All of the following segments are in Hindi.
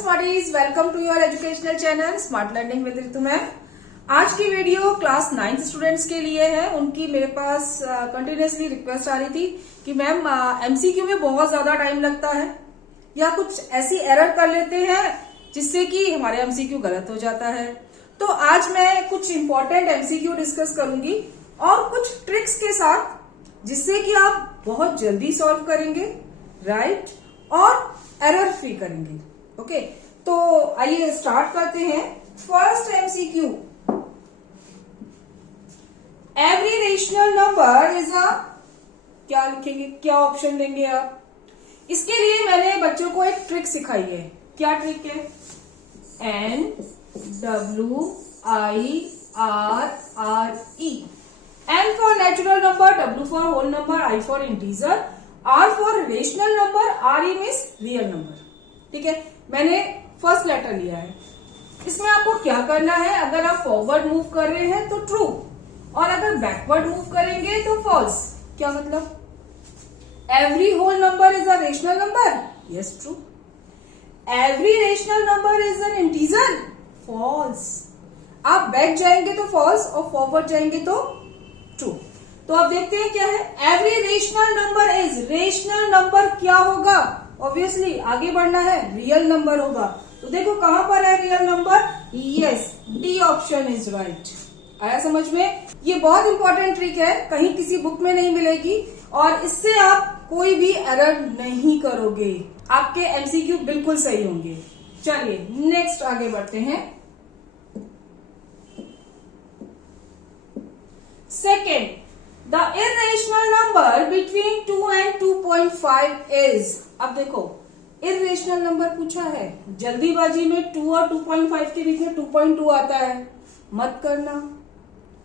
Smarties, welcome to your educational channel smart learning with Ritu ma'am. आज की वीडियो क्लास 9th स्टूडेंट्स के लिए है। उनकी मेरे पास कंटिन्यूसली रिक्वेस्ट आ रही थी कि मैम एमसीक्यू में बहुत ज्यादा टाइम लगता है या कुछ ऐसी एरर कर लेते हैं जिससे कि हमारे एमसीक्यू गलत हो जाता है। तो आज मैं कुछ इंपॉर्टेंट एमसीक्यू डिस्कस करूंगी और कुछ ट्रिक्स के साथ जिससे कि आप बहुत जल्दी सॉल्व करेंगे, राइट, और एरर फ्री करेंगे। ओके, तो आइए स्टार्ट करते हैं। First MCQ, every rational number is अ, क्या लिखेंगे, क्या ऑप्शन देंगे आप? इसके लिए मैंने बच्चों को एक ट्रिक सिखाई है। क्या ट्रिक है? NWIRRE। N for natural number, W for whole number, I for integer, R for rational number, RE means real number। ठीक है, मैंने फर्स्ट लेटर लिया है। इसमें आपको क्या करना है? अगर आप फॉरवर्ड मूव कर रहे हैं तो ट्रू, और अगर बैकवर्ड मूव करेंगे तो फॉल्स। क्या मतलब? Every whole number is a rational number, yes true. Every rational number is an integer, false. आप बैक जाएंगे तो फॉल्स और फॉरवर्ड जाएंगे तो ट्रू। तो आप देखते हैं क्या है, every rational number is, rational number क्या होगा? ऑब्वियसली आगे बढ़ना है, रियल नंबर होगा। तो देखो कहां पर है real number? Yes, D option is right. आया समझ में? ये बहुत इंपॉर्टेंट ट्रिक है, कहीं किसी बुक में नहीं मिलेगी और इससे आप कोई भी एरर नहीं करोगे। आपके एमसीक्यू बिल्कुल सही होंगे। चलिए नेक्स्ट आगे बढ़ते हैं। Second, the irrational number between 2 and 2.5 is. अब देखो, इर्रेशनल नंबर पूछा है, जल्दीबाजी में 2 और 2.5 के बीच में 2.2 आता है, मत करना।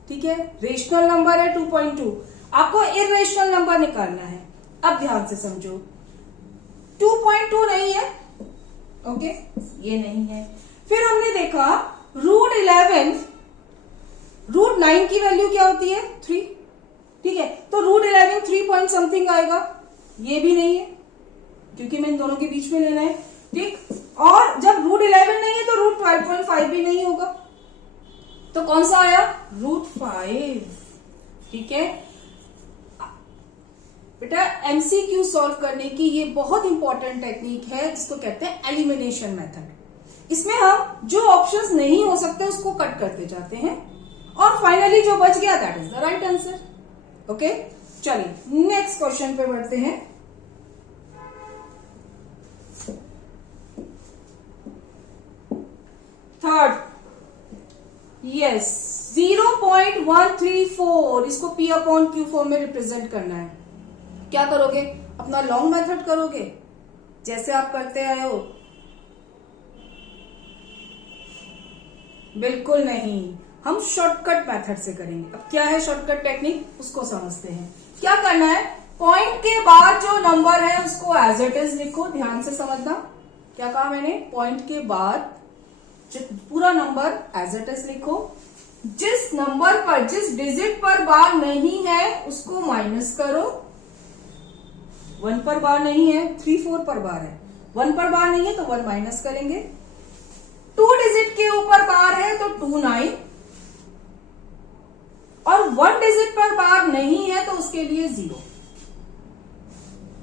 ठीक है, रेशनल नंबर है 2.2, आपको इर्रेशनल नंबर निकालना है। अब ध्यान से समझो, 2.2 नहीं है, ओके, ये नहीं है। फिर हमने देखा रूट 11, रूट 9 की वैल्यू क्या होती है? 3। ठीक है, तो रूट 11 3 पॉइंट समथिंग आएगा, ये भी नहीं है क्योंकि मैं इन दोनों के बीच में लेना है। ठीक, और जब रूट 11 नहीं है तो रूट 12.5 भी नहीं होगा, तो कौन सा आया? रूट 5। ठीक है बेटा, एमसीक्यू सॉल्व करने की ये बहुत इंपॉर्टेंट टेक्निक है जिसको कहते हैं एलिमिनेशन मेथड। इसमें हम जो ऑप्शंस नहीं हो सकते उसको कट करते जाते हैं और फाइनली जो बच गया that is the right answer. Okay, चलिए नेक्स्ट क्वेश्चन पे बढ़ते हैं। थर्ड, यस, 0.134, इसको P अपॉन Q फॉर्म में रिप्रेजेंट करना है। क्या करोगे? अपना लॉन्ग मेथड करोगे जैसे आप करते आए हो? बिल्कुल नहीं, हम शॉर्टकट मेथड से करेंगे। अब क्या है शॉर्टकट टेक्निक, उसको समझते हैं। क्या करना है, पॉइंट के बाद जो नंबर है उसको एज इट इज लिखो। ध्यान से समझना, क्या कहा मैंने? पॉइंट के बाद पूरा नंबर एज इट इज लिखो। जिस नंबर पर, जिस डिजिट पर बार नहीं है उसको माइनस करो। 1 पर बार नहीं है, 3 4 पर बार है। 1 पर बार नहीं है तो 1 माइनस करेंगे। 2 डिजिट के ऊपर बार है तो 2 9, और 1 डिजिट पर बार नहीं है तो उसके लिए 0।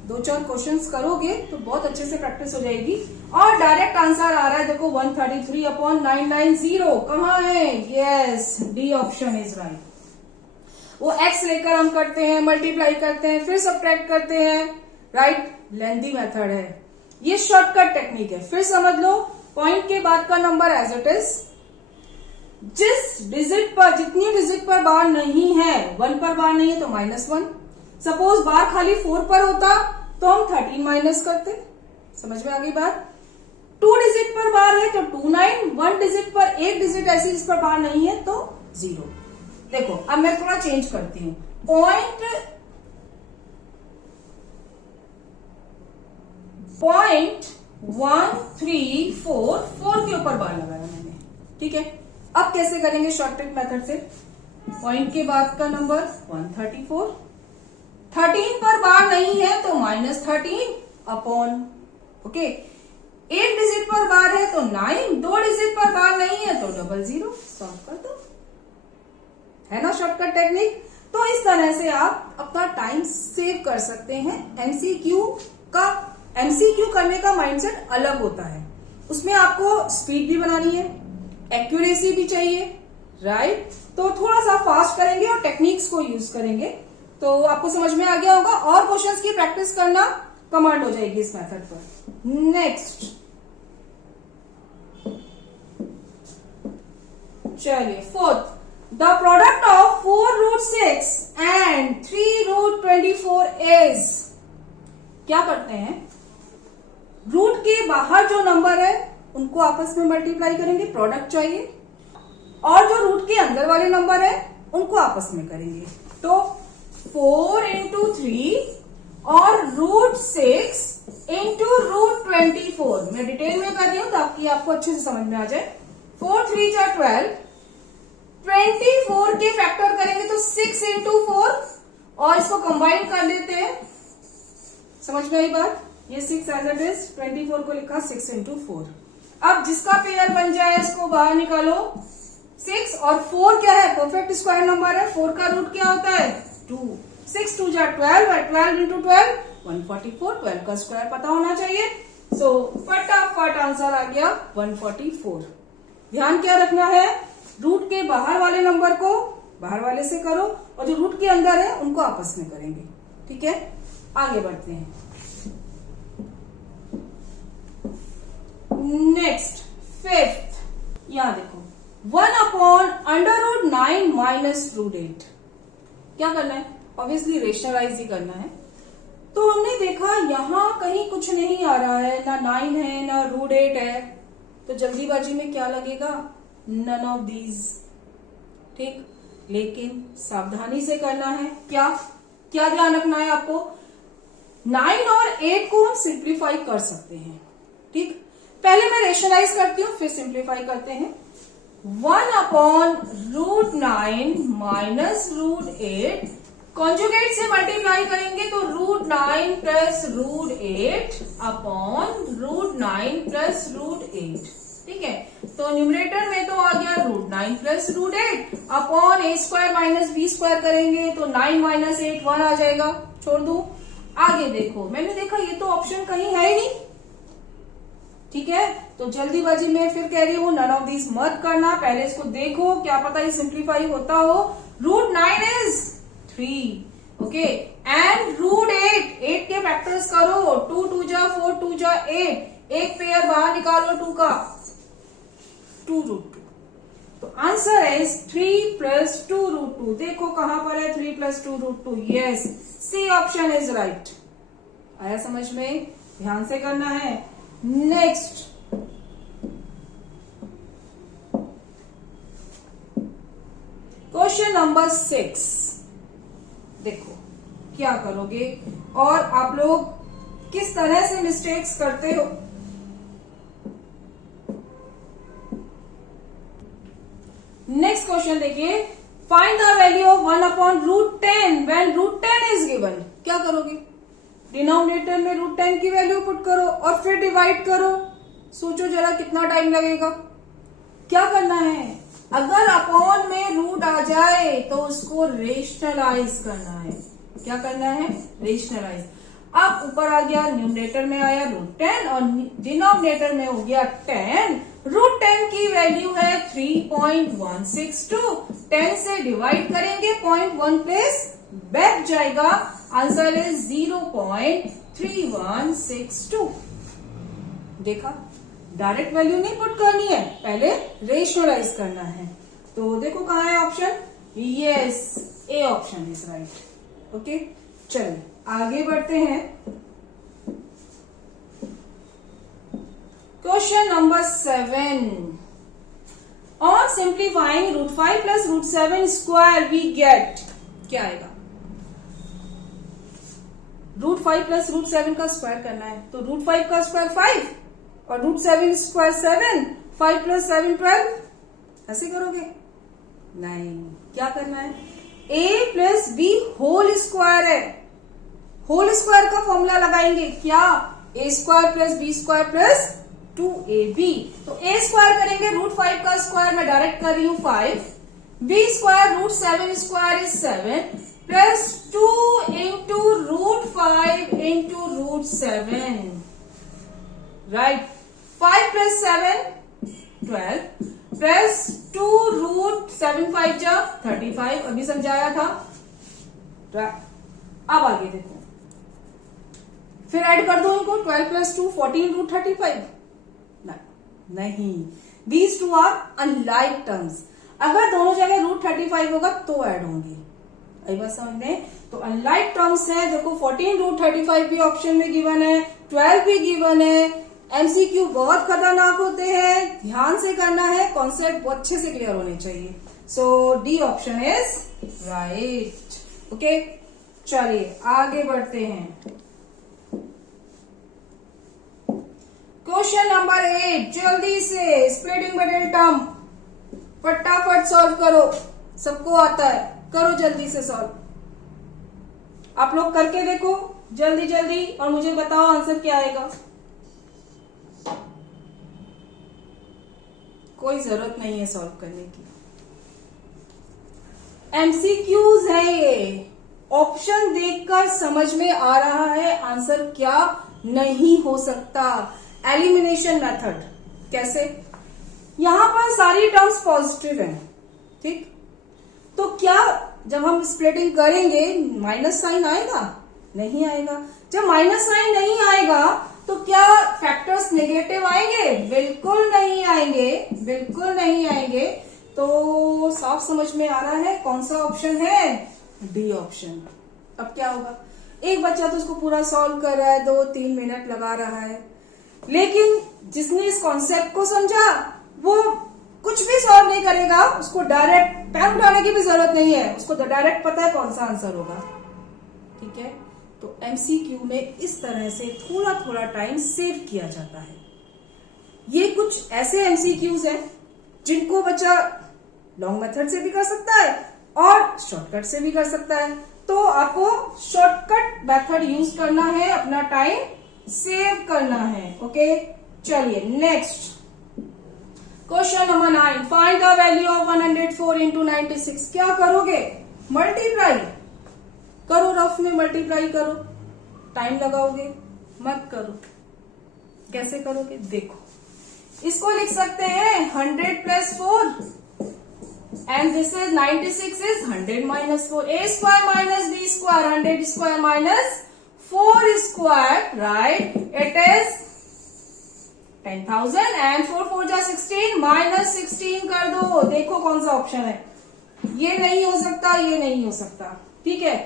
2-4 क्वेश्चंस करोगे तो बहुत अच्छे से प्रैक्टिस हो जाएगी और डायरेक्ट आंसर आ रहा है। देखो 133/990 कहां है? Yes, D option is right. वो एक्स लेकर हम करते हैं, मल्टीप्लाई करते हैं, फिर सब्ट्रैक्ट करते हैं, राइट, लेंथी मेथड है। ये शॉर्टकट टेक्निक है। फिर समझ लो, पॉइंट के बाद का नंबर एज इट इज, जिस डिजिट पर, जितनी डिजिट पर बार नहीं है, 1 पर बार नहीं है तो -1। सपोज बार खाली 4 पर होता तो हम 13 माइनस करते। समझ में आ गई बात? 2 डिजिट पर बार है तो 2 9, 1 डिजिट पर, एक डिजिट ऐसी जिस पर बार नहीं है तो 0। देखो अब मैं थोड़ा चेंज करती हूं, पॉइंट 1.344 के ऊपर बार लगाया मैंने। ठीक है, अब कैसे करेंगे शॉर्टकट मेथड से? पॉइंट के बाद का नंबर 134, 13 पर बार नहीं है तो -13 अपॉन, ओके, एक डिजिट पर बार है तो 9, 2 डिजिट पर बार नहीं है तो 00, सॉल्व कर दो। है ना शॉर्टकट टेक्निक। तो इस तरह से आप अपना टाइम सेव कर सकते हैं। एमसीक्यू करने का माइंडसेट अलग होता है, उसमें आपको स्पीड भी बनानी है, एक्यूरेसी भी चाहिए, राइट। तो थोड़ा सा फास्ट करेंगे और टेक्निक्स को यूज करेंगे तो आपको समझ में आ गया होगा। और क्वेश्चंस की प्रैक्टिस करना कमांड हो जाएगी इस मेथड पर। नेक्स्ट चलिए fourth, the product of 4√6 and 3√24 is. क्या करते हैं, रूट के बाहर जो नंबर है उनको आपस में मल्टीप्लाई करेंगे, प्रोडक्ट चाहिए, और जो रूट के अंदर वाले नंबर है उनको आपस में करेंगे। तो 4 into 3 और √6 into √24, मैं डिटेल में कर रही हूं ताकि आपको अच्छे से समझ में आ जाए। 4 3 जा 12, 24 के फैक्टर करेंगे तो 6 into 4, और इसको कंबाइन कर लेते हैं। समझ में आई बात, ये 6 एज इट इज, 24 को लिखा 6 into 4। अब जिसका पेयर बन जाए इसको बाहर निकालो। 6 और 4 क्या है, परफेक्ट स्क्वायर नंबर है, 4 का रूट क्या होता है 2, 6 2 जा 12 और 12 into 12 144, 12 का स्क्वायर पता होना चाहिए। सो फटाफट आंसर आ गया 144। ध्यान क्या रखना है, रूट के बाहर वाले नंबर को बाहर वाले से करो और जो रूट के अंदर है उनको आपस में करेंगे। ठीक है, आगे बढ़ते हैं। नेक्स्ट फिफ्थ, यहां देखो 1/√9 माइनस √8। क्या करना है, ऑब्वियसली रेशनलाइज ही करना है। तो हमने देखा यहां कहीं कुछ नहीं आ रहा है, ना 9 है ना √8 है, तो जल्दीबाजी में क्या लगेगा, नन ऑफ दीज। ठीक, लेकिन सावधानी से करना है। क्या क्या ध्यान रखना है आपको, 9 और 8 को हम सिंप्लीफाई कर सकते हैं। ठीक, पहले मैं रेशनलाइज करती हूं फिर सिंप्लीफाई करते हैं। 1/√9 माइनस √8, कॉन्जुगेट से मल्टीप्लाई करेंगे तो √9 प्लस √8 अपॉन √9 प्लस √8। ठीक है, तो न्यूमरेटर में तो आ गया √9 plus √8 upon a² minus b² करेंगे तो 9 माइनस 8 1 आ जाएगा, छोड़ दू। आगे देखो, मैंने देखा ये तो ऑप्शन कहीं है ही नहीं। ठीक है, तो जल्दीबाजी में फिर कह रही हूं नन ऑफ दिस मत करना, पहले इसको देखो, क्या पता ये सिंप्लीफाई होता हो। √9 इज 3, ओके, एंड √8, 8 के फैक्टर्स करो, 2 2 जा 4 2 जा 8, एक पेयर बाहर निकालो 2 का, 2√2। तो आंसर इज 3 प्लस 2√2। देखो कहां पर है 3 plus 2√2, yes, C option is right. आया समझ में, ध्यान से करना है। Next, question number 6। देखो क्या करोगे और आप लोग किस तरह से मिस्टेक्स करते हो। नेक्स्ट क्वेश्चन देखिए, find the value of 1/√10 when √10 is given. क्या करोगे, डिनोमिनेटर में √10 की वैल्यू पुट करो और फिर डिवाइड करो। सोचो जरा कितना टाइम लगेगा। क्या करना है, अगर अपॉन में रूट आ जाए तो उसको रेशनलाइज करना है। क्या करना है, रेशनलाइज। अब ऊपर आ गया, न्यूमरेटर में आया √10 और डिनोमिनेटर में हो गया 10। √10 की वैल्यू है 3.162, 10 से डिवाइड करेंगे, 0.1 प्लेस बैक जाएगा, आंसर इज 0.3162। देखा, डायरेक्ट वैल्यू नहीं पुट करनी है, पहले रेशनलाइज करना है। तो देखो कहां है option, yes, A option is right. Okay, चलिए आगे बढ़ते हैं। Question number 7, on simplifying √5 plus √7 square we get. क्या आएगा, √5 प्लस √7 का स्क्वायर करना है, तो √5 का स्क्वायर 5 और √7 स्क्वायर 7, 5 प्लस 7 12, ऐसे करोगे नहीं। क्या करना है, a plus b whole square है, होल स्क्वायर का फॉर्मूला लगाएंगे। क्या, a² plus b² plus 2ab। तो a स्क्वायर करेंगे √5 का स्क्वायर, मैं डायरेक्ट कर रही हूं 5, b square √7 square is 7 plus 2 into √5 into √7, right. 5 plus 7 12 plus 2 √7 5 जा 35, अभी समझाया था। अब आगे देखो, फिर ऐड कर दो इनको, 12 प्लस 2 14 √35, नहीं, these two are unlike terms. अगर दोनों जगह √35 होगा तो ऐड होंगे, आई बात समझ में। तो अनलाइक टर्म्स है, देखो 14 √35 भी ऑप्शन में गिवन है, 12 भी गिवन है। एमसीक्यू बहुत खतरनाक होते हैं, ध्यान से करना है, कॉन्सेप्ट बहुत अच्छे से क्लियर होने चाहिए। So D option is right. Okay, चलिए आगे बढ़ते हैं। क्वेश्चन नंबर 8, जल्दी से स्प्लिटिंग मिडिल टर्म फटाफट सॉल्व करो, सबको आता है, करो जल्दी से सॉल्व। आप लोग करके देखो जल्दी जल्दी और मुझे बताओ आंसर क्या आएगा। कोई जरूरत नहीं है सॉल्व करने की, एमसीक्यूज है ये, ऑप्शन देखकर समझ में आ रहा है आंसर क्या नहीं हो सकता। एलिमिनेशन मेथड कैसे, यहां पर सारी टर्म्स पॉजिटिव हैं, ठीक, तो क्या जब हम स्प्लिटिंग करेंगे माइनस साइन आएगा? नहीं आएगा। जब माइनस साइन नहीं आएगा तो क्या फैक्टर्स नेगेटिव आएंगे? बिल्कुल नहीं आएंगे, बिल्कुल नहीं आएंगे। तो साफ समझ में आ रहा है कौन सा ऑप्शन है, डी ऑप्शन। अब क्या होगा, एक बच्चा तो उसको पूरा सॉल्व कर रहा है, 2-3 मिनट लगा रहा है, लेकिन जिसने इस कॉन्सेप्ट को समझा वो कुछ भी सॉल्व नहीं करेगा, उसको डायरेक्ट पैन उठाने की भी जरूरत नहीं है, उसको तो डायरेक्ट पता है कौन सा आंसर होगा, ठीक है। तो एमसीक्यू में इस तरह से थोड़ा थोड़ा टाइम सेव किया जाता है। ये कुछ ऐसे एमसीक्यूज हैं जिनको बच्चा लॉन्ग मेथड से भी कर सकता है और शॉर्टकट से भी कर सकता है। तो आपको शॉर्टकट मेथड यूज करना है, अपना टाइम सेव करना है। ओके, चलिए next question number 9, find the value of 104 into 96। क्या करोगे, मल्टीप्लाई करो, रफ में मल्टीप्लाई करो, टाइम लगाओगे मत करो। कैसे करोगे देखो, इसको लिख सकते हैं 100 plus 4 and this is 96 is 100 minus 4, a square minus b square, 100 square minus 4 square, right, it is 10,000 and 4 4 जा 16 माइनस 16 कर दो। देखो कौन सा ऑप्शन है, ये नहीं हो सकता, ये नहीं हो सकता, ठीक है।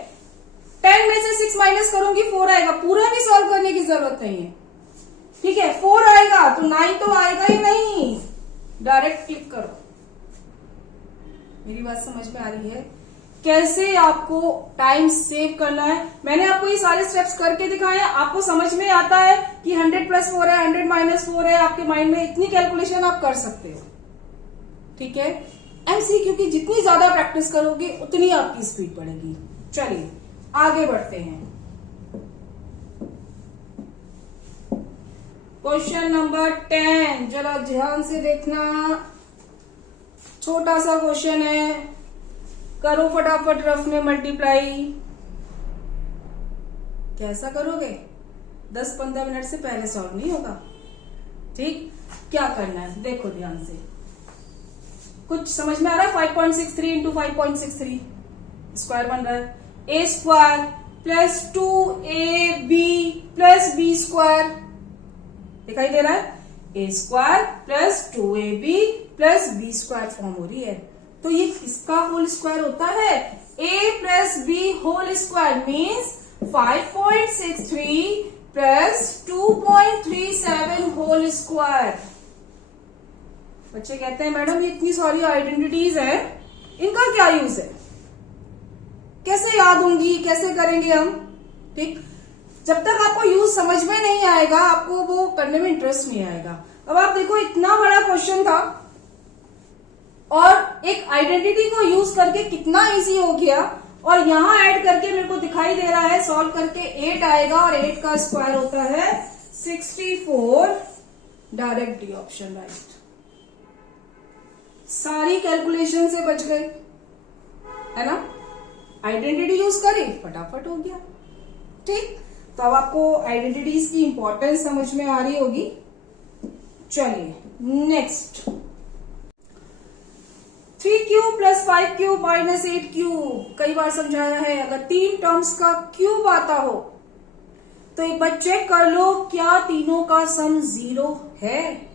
10 में से 6 माइनस करूंगी 4 आएगा, पूरा भी सॉल्व करने की जरूरत नहीं है, ठीक है। 4 आएगा तो 9 तो आएगा ही नहीं, डायरेक्ट क्लिक करो। मेरी बात समझ में आ रही है कैसे आपको टाइम सेव करना है? मैंने आपको ये सारे स्टेप्स करके दिखाए हैं, आपको समझ में आता है कि 100 प्लस 4 है, 100 माइनस 4 है, आपके माइंड में इतनी कैलकुलेशन आप कर सकते हो, ठीक है। एमसीक्यू की जितनी ज्यादा प्रैक्टिस करोगे उतनी आपकी स्पीड बढ़ेगी। चलिए आगे बढ़ते हैं। क्वेश्चन नंबर 10, जरा ध्यान से देखना, छोटा सा क्वेश्चन है, करो फटाफट रफ में मल्टीप्लाई। कैसा करोगे, 10-15 मिनट से पहले सॉल्व नहीं होगा, ठीक। क्या करना है देखो ध्यान से, कुछ समझ में आ रहा है? 5.63 इंटू 5.63 स्क्वायर बन रहा है, a square plus 2ab plus b square, दिखाई दे रहा है, a square plus 2ab plus b square form हो रही है। तो ये किसका होल स्क्वायर होता है, a plus b whole square means 5.63 plus 2.37 whole square. बच्चे कहते हैं मैडम ये इतनी सारी आइडेंटिटीज है, इनका क्या यूज है, कैसे याद होंगी, कैसे करेंगे हम, ठीक। जब तक आपको यूज समझ में नहीं आएगा आपको वो करने में इंटरेस्ट नहीं आएगा। अब आप देखो इतना बड़ा क्वेश्चन था और एक आइडेंटिटी को यूज करके कितना इजी हो गया, और यहां ऐड करके मेरे को दिखाई दे रहा है सॉल्व करके 8 आएगा और 8 का स्क्वायर होता है 64 डायरेक्ट डी ऑप्शन राइट। सारी कैलकुलेशन से बच गए, है ना। आइडेंटिटी यूज करी, फटाफट हो गया। ठीक, तो अब आपको आइडेंटिटीज की इंपॉर्टेंस समझ में आ रही होगी। चलिए next, 3 cube plus 5 cube minus 8 cube कई बार समझाया है। अगर 3 टर्म्स का क्यूब आता हो तो एक बार चेक कर लो क्या तीनों का सम 0 है।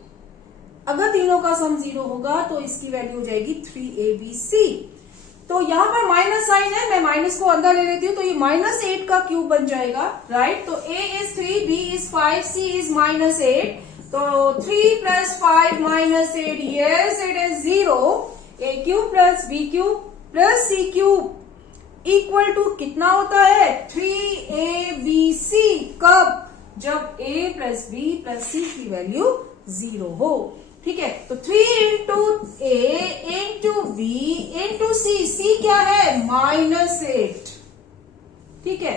अगर तीनों का सम 0 होगा तो इसकी वैल्यू हो जाएगी 3abc। तो यहां पर माइनस साइन है, मैं माइनस को अंदर ले लेती हूं, तो ये -8 का क्यूब बन जाएगा, राइट। तो a is 3, b is 5, c is -8। तो 3 plus 5 minus 8, yes it is 0। a cube plus b cube plus c cube equal to कितना होता है? 3abc। कब? जब a plus b plus c की वैल्यू 0 हो। ठीक है, तो 3 into a into b into c क्या है? -8। ठीक है,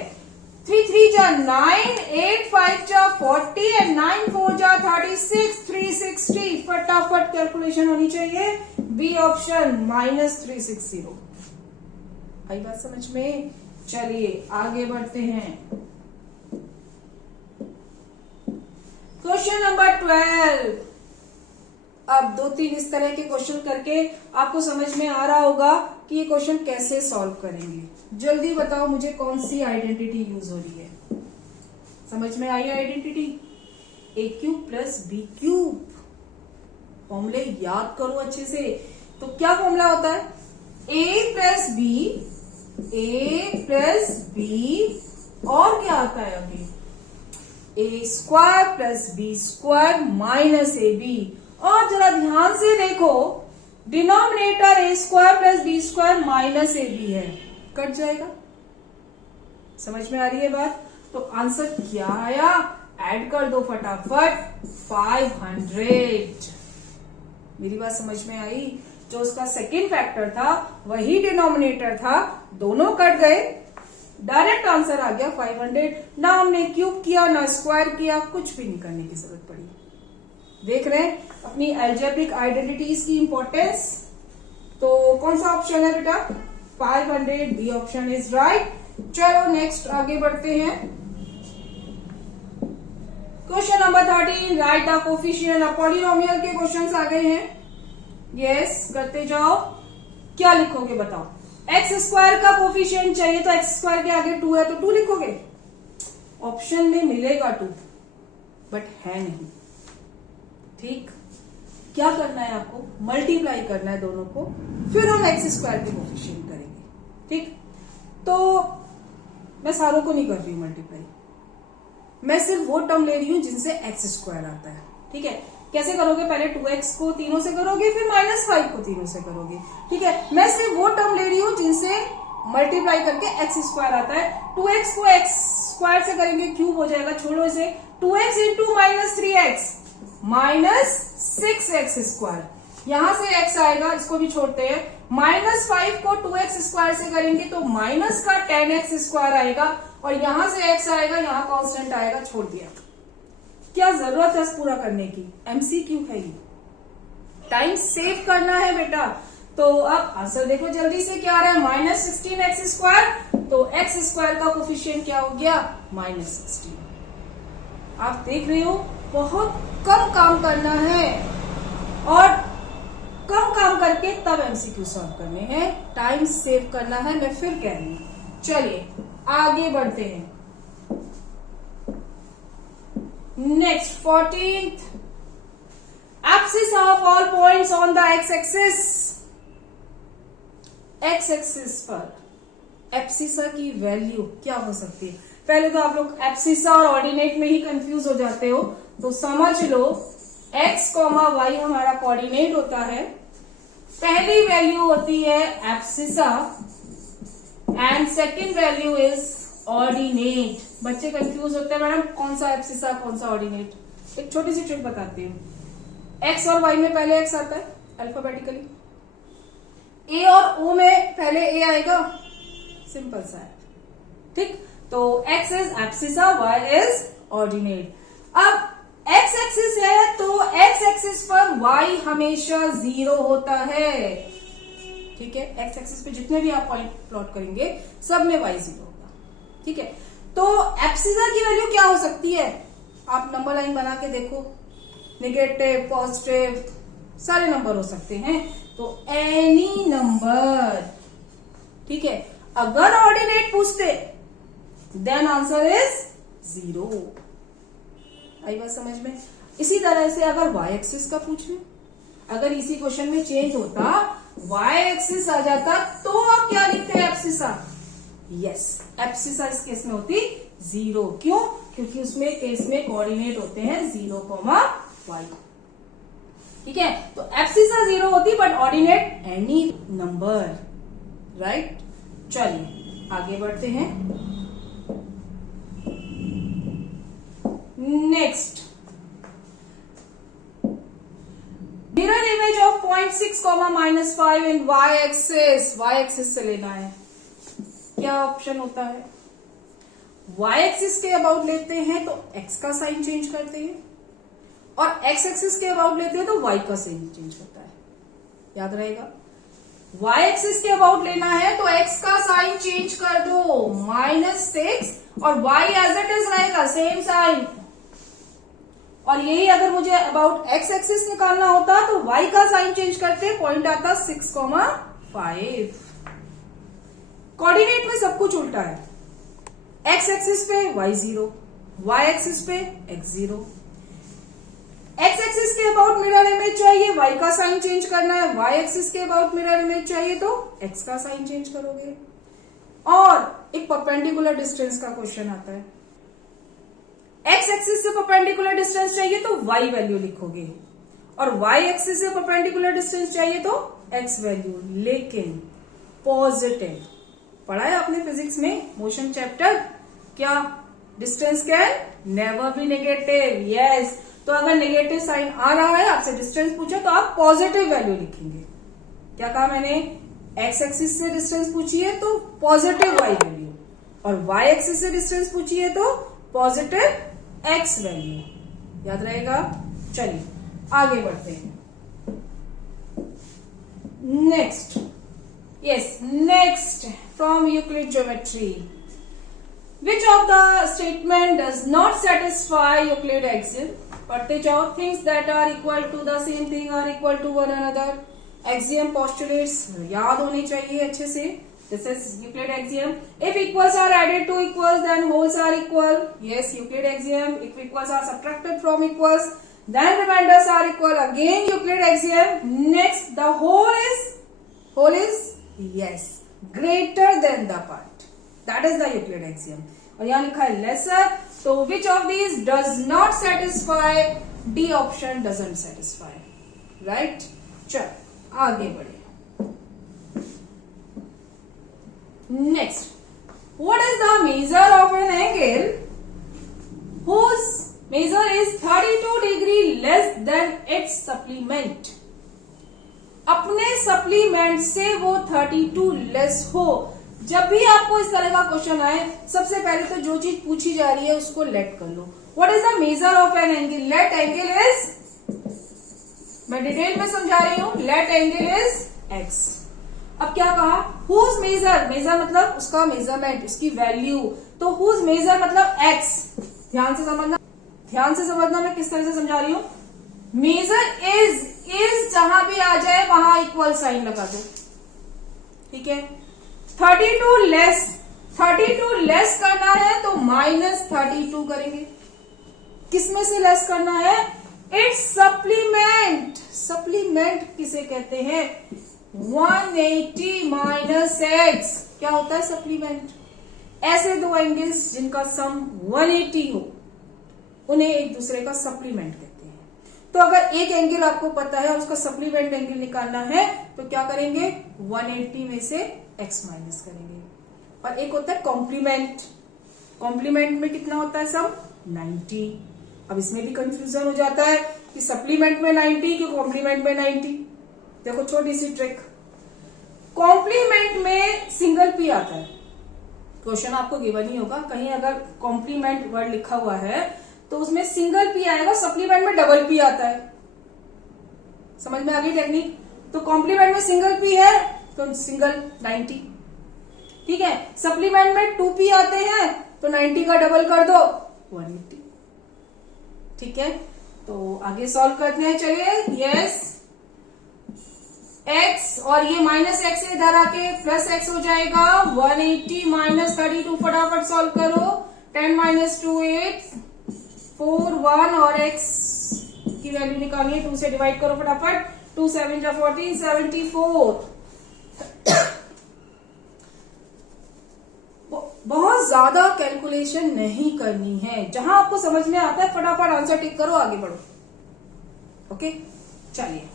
3 3 जा 9, 8 5 जा 40 एंड 9 4 जा 36, 360। फटाफट कैलकुलेशन होनी चाहिए, बी ऑप्शन -360। आई बात समझ में? चलिए आगे बढ़ते हैं। Question number 12। अब 2-3 इस तरह के क्वेश्चन करके आपको समझ में आ रहा होगा कि ये क्वेश्चन कैसे सॉल्व करेंगे। जल्दी बताओ मुझे कौन सी आइडेंटिटी यूज हो रही है। समझ में आई identity? a cube plus b cube. फॉर्मूले याद करो अच्छे से। तो क्या फॉर्मूला होता है? a प्लस b और क्या आता है आगे? a square plus b square minus ab। और जरा ध्यान से देखो, denominator a square plus B square minus ab है, कट जाएगा। समझ में आ रही है बात? तो आंसर क्या आया? ऐड कर दो फटाफट, 500। मेरी बात समझ में आई? जो उसका सेकेंड फैक्टर था वही डिनोमिनेटर था, दोनों कट गए, डायरेक्ट आंसर आ गया 500। ना हमने क्यूब किया ना स्क्वायर किया, कुछ भी नहीं करने की जरूरत पड़ी। देख रहे हैं अपनी अलजेब्रिक आइडेंटिटीज की इंपॉर्टेंस। तो कौन सा ऑप्शन है बेटा? 500, बी ऑप्शन इज राइट। चलो नेक्स्ट आगे बढ़ते हैं। Question number 13, right the coefficient of polynomial के क्वेश्चंस आ गए हैं। यस, करते जाओ। क्या लिखोगे बताओ? एक्स स्क्वायर का कोफिशिएंट चाहिए तो एक्स स्क्वायर के आगे 2 है तो 2 लिखोगे। ऑप्शन में मिलेगा 2 बट है नहीं। ठीक, क्या करना है आपको? मल्टीप्लाई करना है दोनों को, फिर हम एक्स स्क्वायर के कोफिशिएंट करेंगे। ठीक, तो मैं सारों को नहीं कर रही हूं मल्टीप्लाई, मैं सिर्फ वो टर्म ले रही हूं जिनसे एक्स स्क्वायर आता है। ठीक है, कैसे करोगे? पहले 2x को तीनों से करोगे, फिर -5 को तीनों से करोगे। ठीक है, मैं सिर्फ वो टर्म ले रही हूं जिनसे मल्टीप्लाई करके एक्स स्क्वायर आता है। 2x को एक्स स्क्वायर से करेंगे, क्यूब हो जाएगा, छोड़ो इसे। 2x into -3x -6x square, यहां से x आएगा, इसको भी छोड़ते हैं। -5 को 2x स्क्वायर से करेंगे तो माइनस का 10x स्क्वायर आएगा, और यहां से x आएगा, यहां कांस्टेंट आएगा, छोड़ दिया। क्या जरूरत है इस पूरा करने की? एमसीक्यू है ये, टाइम सेव करना है बेटा। तो अब आंसर देखो जल्दी से, क्या आ रहा है? -16x square. तो x स्क्वायर का कोफिशिएंट क्या हो गया? -16। आप देख रहे हो, बहुत कम काम करना है और कम काम करके तब एमसीक्यू सॉल्व करने हैं, टाइम सेव करना है, मैं फिर कह रही हूं। चलिए आगे बढ़ते हैं। Next 14th, abscess of all points on the x axis. X axis पर एब्सिसा की वैल्यू क्या हो सकती है? पहले तो आप लोग एब्सिसा और ऑर्डिनेट में ही कंफ्यूज हो जाते हो, तो समझ लो x, y हमारा कोऑर्डिनेट होता है। पहली वैल्यू होती है abscissa and second value is ordinate. बच्चे कंफ्यूज होते हैं, मैडम कौन सा एब्सिसा कौन सा ऑर्डिनेट। एक छोटी सी ट्रिक बताती हूँ। एक्स और वाई में पहले एक्स आता है अल्फाबेटिकली, ए और ओ में पहले ए आएगा, सिंपल सा है। ठीक, तो X is abscissa, Y is ordinate. अब एक्स एक्सिस है तो एक्स एक्सिस पर y हमेशा 0 होता है। ठीक है, एक्स एक्सिस पे जितने भी आप पॉइंट प्लॉट करेंगे सब में y 0 होगा। ठीक है, तो एब्सिसा की वैल्यू क्या हो सकती है? आप नंबर लाइन बना के देखो, नेगेटिव, पॉजिटिव, सारे नंबर हो सकते हैं। तो एनी नंबर, ठीक है, अगर ऑर्डिनेट पूछते देन आंसर इज 0। आई बात समझ में? इसी तरह से अगर y एक्सिस का पूछ ले, अगर इसी क्वेश्चन में चेंज होता, y एक्सिस आ जाता, तो आप क्या लिखते हैं? एब्सिसा। यस, एब्सिसा इस केस में होती 0। क्यों? क्योंकि उसमें केस में कोऑर्डिनेट होते हैं 0, y। ठीक है, तो एब्सिसा 0 होती but ordinate any number. Right, चलिए आगे बढ़ते हैं। Next, mirror image of 0.6, -5 in y axis. y axis से लेना है, क्या ऑप्शन होता है? y एक्सिस के अबाउट लेते हैं तो x का साइन चेंज करते हैं, और x एक्सिस के अबाउट लेते हैं तो y का साइन चेंज होता है। याद रहेगा, y एक्सिस के अबाउट लेना है तो x का साइन चेंज कर दो, -6, और y एज इट इज रहेगा सेम साइन। और यही अगर मुझे अबाउट x एक्सिस निकालना होता तो y का साइन चेंज करते, पॉइंट आता 6,5। कोऑर्डिनेट में सब कुछ उल्टा है, x एक्सिस पे y 0, y एक्सिस पे x 0। x एक्सिस के अबाउट मिरर इमेज चाहिए, y का साइन चेंज करना है, y एक्सिस के अबाउट मिरर इमेज चाहिए तो x का साइन चेंज करोगे। और एक परपेंडिकुलर डिस्टेंस का क्वेश्चन आता है, x एक्सिस से परपेंडिकुलर डिस्टेंस चाहिए तो y वैल्यू लिखोगे, और y एक्सिस से परपेंडिकुलर डिस्टेंस चाहिए तो x वैल्यू। लेकिन पॉजिटिव पढ़ा है आपने फिजिक्स में, मोशन चैप्टर, क्या distance can never be negative. Yes, तो अगर नेगेटिव साइन आ रहा है, आपसे डिस्टेंस पूछो तो आप पॉजिटिव वैल्यू लिखेंगे। क्या कहा मैंने? x एक्सिस से डिस्टेंस पूछी है तो पॉजिटिव y वैल्यू, और y एक्सिस से डिस्टेंस पूछी है तो पॉजिटिव x वैल्यू। याद रहेगा? चलिए आगे बढ़ते हैं। Next, yes, next from Euclid geometry, which of the statement does not satisfy Euclid axiom? पढ़ते जाओ, things that are equal to the same thing are equal to one another। axiom postulates याद होनी चाहिए अच्छे से। This is Euclid axiom। If equals are added to equals, then wholes are equal। Yes, Euclid axiom। If equals are subtracted from equals, then remainders are equal। Again Euclid axiom। Next, the whole is yes greater than the part, that is the Euclid axiom। और यहां लिखा है lesser, तो which of these does not satisfy? D option doesn't satisfy। right, चल आगे बढ़े। next, what is the measure of an angle whose measure is 32 degree less than its supplement? अपने सप्लीमेंट से वो 32 लेस हो। जब भी आपको इस तरह का क्वेश्चन आए, सबसे पहले तो जो चीज पूछी जा रही है उसको लेट कर लो। What is the measure of an angle? Let angle is, मैं डिटेल में समझा रही हूं, लेट एंगल इज x। अब क्या कहा? हुज मेजर, मेजर मतलब उसका मेजरमेंट, उसकी वैल्यू, तो हुज मेजर मतलब x। ध्यान से समझना मैं किस तरह से समझा रही हूं। मेजर इज जहां भी आ जाए वहां इक्वल साइन लगा दो। ठीक है, 32 लेस करना है तो -32 करेंगे। किसमें से लेस करना है? It's supplement. सप्लीमेंट किसे कहते हैं? 180 माइनस x। क्या होता है सप्लीमेंट? ऐसे दो एंगल्स जिनका सम 180 हो, उन्हें एक दूसरे का सप्लीमेंट कहते हैं। तो अगर एक एंगल आपको पता है और उसका सप्लीमेंट एंगल निकालना है तो क्या करेंगे? 180 में से x माइनस करेंगे। और एक होता है कॉम्प्लीमेंट। कॉम्प्लीमेंट में कितना होता है सम? 90। अब इसमें भी कंफ्यूजन हो जाता है कि सप्लीमेंट में 90 कि कॉम्प्लीमेंट में 90। देखो छोटी सी ट्रिक, कॉम्प्लीमेंट में सिंगल p आता है। क्वेश्चन आपको गिवन ही होगा, कहीं अगर कॉम्प्लीमेंट वर्ड लिखा हुआ है तो उसमें सिंगल पी आएगा, सप्लीमेंट में डबल पी आता है। समझ में आ गई टेक्निक? तो कॉम्प्लीमेंट में सिंगल पी है तो सिंगल 90, ठीक है। सप्लीमेंट में 2p आते हैं तो 90 का डबल कर दो 180, ठीक है। तो आगे सॉल्व करते हैं, चलिए। यस, x और ये माइनस एक्स इधर आके प्लस एक्स हो जाएगा। 180 माइनस 32, फटाफट सॉल्व करो। 10 माइनस 2 8, 4 1 और x की वैल्यू निकालिए, 2 से डिवाइड करो फटाफट। 2 7 जा 14, 74। बहुत ज्यादा कैलकुलेशन नहीं करनी है, जहां आपको समझ में आता है फटाफट आंसर टिक करो, आगे बढ़ो। ओके, चलिए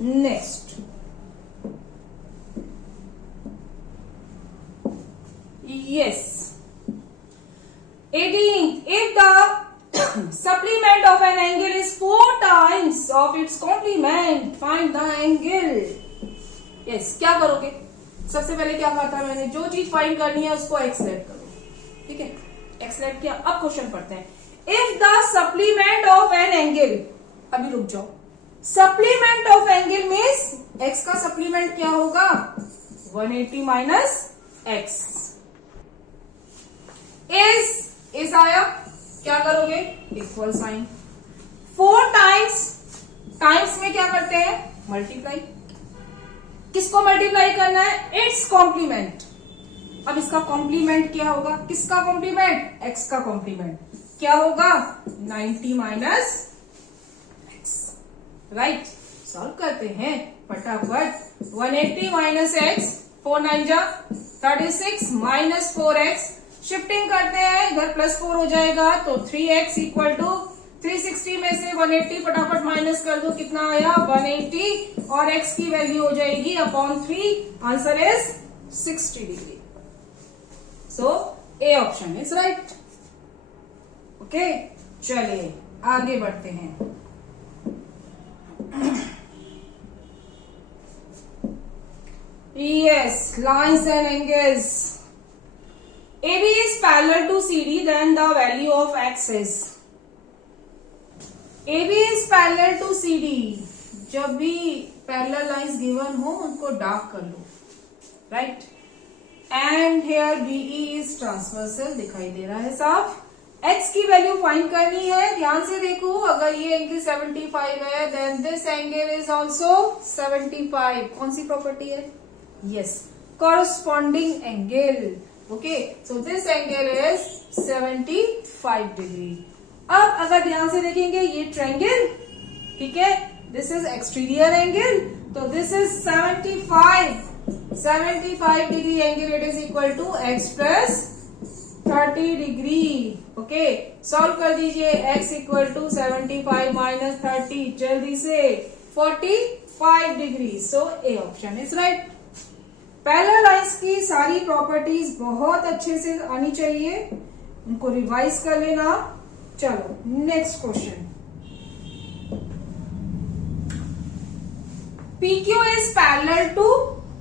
next. Yes, 18, if the supplement of an angle is 4 times of its complement, find the angle. Yes, क्या करोगे? सबसे पहले क्या कहा था मैंने, जो चीज फाइंड करनी है उसको एक्सलेट करो, ठीक है। एक्सलेट किया, अब क्वेश्चन पढ़ते हैं। If the supplement of an angle, अभी रुक जाओ, supplement of angle means x का सप्लीमेंट क्या होगा? 180 माइनस एक्स इज आया, क्या करोगे? Equal sign. 4 टाइम्स में क्या करते हैं? मल्टीप्लाई। किसको मल्टीप्लाई करना है? It's complement. अब इसका कॉम्प्लीमेंट क्या होगा? किसका कॉम्प्लीमेंट? एक्स का कॉम्प्लीमेंट क्या होगा? 90 माइनस एक्स, राइट। सॉल्व करते हैं फटाफट। 180 माइनस एक्स, 4 9 जा 36 माइनस 4x, शिफ्टिंग करते हैं, इधर प्लस 4 हो जाएगा तो 3x इक्वल टू 360 में से 180 फटाफट माइनस कर दो, कितना आया? 180 और x की वैल्यू हो जाएगी upon 3। Answer is 60 degree. So A option is right. Okay, चलिए आगे बढ़ते हैं। Yes, lines and angles. AB is parallel to CD, then the value of x is. AB is parallel to CD. जब भी parallel lines given हो उनको डार्क कर लो, right? And here BE is transversal, दिखाई दे रहा है साफ। x की वैल्यू फाइंड करनी है, ध्यान से देखो। अगर ये एंगल 75 है, then this angle is also 75. कौन सी प्रॉपर्टी है? Yes, corresponding angle. Okay, so this angle is 75 degree. अब अगर ध्यान से देखेंगे ये ट्रायंगल, ठीक है, this is exterior angle, तो this is 75 degree angle, it is equal to x plus 30 degree. Okay, solve कर दीजिए। x इक्वल टू 75 माइनस 30, जल्दी से 45 degree. So A option is right. Parallel lines की सारी प्रॉपर्टीज बहुत अच्छे से आनी चाहिए, उनको रिवाइज कर लेना। चलो next question. PQ is parallel to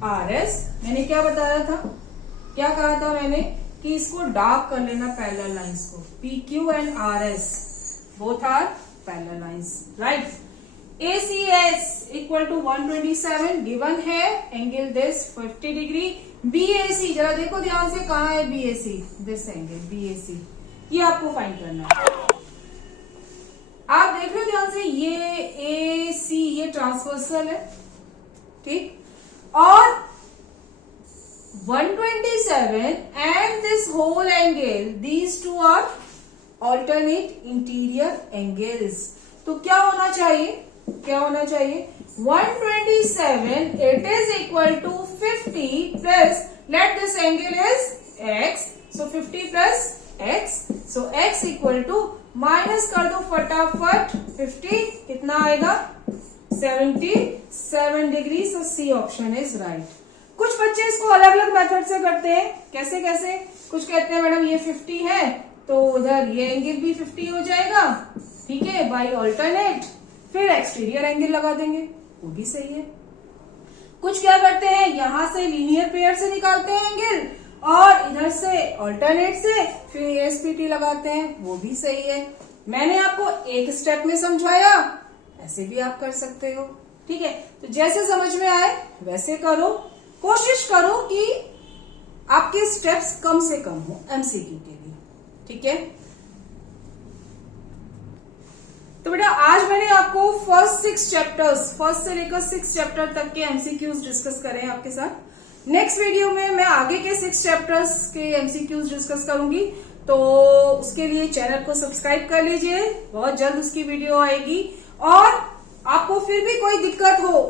RS। मैंने क्या बताया था, क्या कहा था मैंने कि इसको डार्क कर लेना पैरेलल लाइंस को। PQ and RS both are parallel lines, right. ACS equal to 127 given है, एंगल दिस 50 डिग्री। BAC जरा देखो ध्यान से, कहाँ है BAC? दिस एंगल BAC, ये आपको फाइंड करना है। आप देख रहे हो ध्यान से, ये AC ये ट्रांसवर्सल है, ठीक। और 127 and this whole angle, these two are alternate interior angles. तो क्या होना चाहिए? 127 it is equal to 50 plus, let this angle is x, so 50 plus x, so x equal to, minus कर दो फटाफट 50, कितना आएगा? 77 degree. So C option is right. कुछ बच्चे इसको अलग अलग मेथड से करते हैं, कैसे कैसे? कुछ कहते हैं मैडम ये 50 है तो उधर ये एंगल भी 50 हो जाएगा, ठीक है, बाई ऑल्टरनेट, फिर एक्सटीरियर एंगल लगा देंगे, वो भी सही है। कुछ क्या करते हैं, यहां से लीनियर पेयर से निकालते हैं एंगल और इधर से ऑल्टरनेट से फिर एसपीटी लगाते हैं, वो भी सही है। मैंने आपको एक स्टेप में समझाया, ऐसे भी आप कर सकते हो। ठीक है, तो जैसे समझ में आए वैसे करो। कोशिश करो कि आपके स्टेप्स कम से कम हो एमसीक्यू के लिए। ठीक है, तो बेटा आज मैंने आपको फर्स्ट से लेकर 6 चैप्टर तक के एमसीक्यूज डिस्कस करे आपके साथ। नेक्स्ट वीडियो में मैं आगे के 6 चैप्टर्स के एमसीक्यूज डिस्कस करूंगी, तो उसके लिए चैनल को सब्सक्राइब कर लीजिए, बहुत जल्द उसकी वीडियो आएगी। और आपको फिर भी कोई दिक्कत हो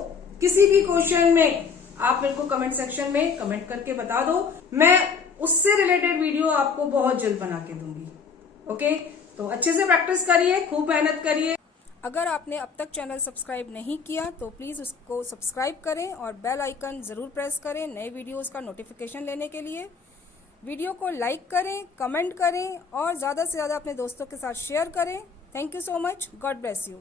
किसी भी क्वेश्चन में, आप मेरे को कमेंट सेक्शन में कमेंट करके बता दो, मैं उससे रिलेटेड वीडियो आपको बहुत जल्द बना के दूंगी। ओके, तो अच्छे से प्रैक्टिस करिए, खूब मेहनत करिए। अगर आपने अब तक चैनल सब्सक्राइब नहीं किया तो प्लीज उसको सब्सक्राइब करें और बेल आइकन जरूर प्रेस करें नए वीडियोस का नोटिफिकेशन लेने के लिए। वीडियो को लाइक करें, कमेंट करें और ज्यादा से ज्यादा अपने दोस्तों के साथ शेयर करें। Thank you so much, God bless you.